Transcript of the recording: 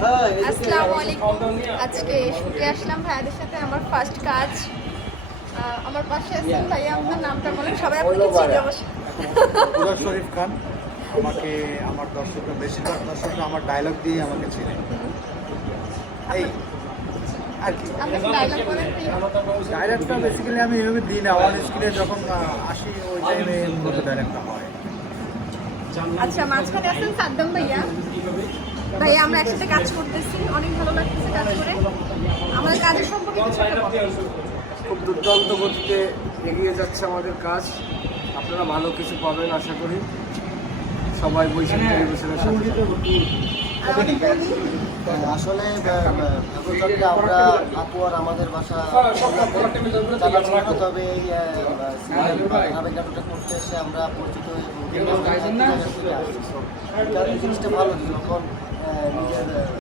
আসসালামু আলাইকুম। আজকে শুটে আসলাম ভাইয়াদের সাথে। আমার ফার্স্ট কাজ। আমার পাশে আছেন ভাইয়া, আপনার নামটা বলেন, সবাই আপনাকে চিনে অবশ্য। উদয় শরীফ খান। আমাকে আমার দর্শকরা, বেশিরভাগ দর্শকরা আমার ডায়লগ দিয়ে আমাকে চিনে। এই আর কি আপনি ডায়লগ বলেন প্লিজ। ডায়লগটা বেসিক্যালি আমি এইভাবে দিই না, অন স্ক্রিনে যখন আসি ওই টাইমে মূলত ডায়লগটা হয়। আচ্ছা, মাঝখানে আছেন সাদ্দাম ভাইয়া। ভাইয়া আমরা একসাথে কাজ করতেছি, অনেক ভালো লাগতেছে কাজ করে। আমাদের কাজের সম্পর্কে কিছু একটা বলেন। খুব দুর্দান্ত গতিতে এগিয়ে যাচ্ছে আমাদের কাজ। আপনারা ভালো কিছু পাবেন আশা করি। সবাই বৈশাখ টেলিভিশনের সাথে আর অনেক বলি। আসলে এখন আমরা আপু আর আমাদের বাসা তবে এই নাটকটা করতে এসে আমরা পরিচিত হয়ে জিনিসটা ভালো যখন নিজের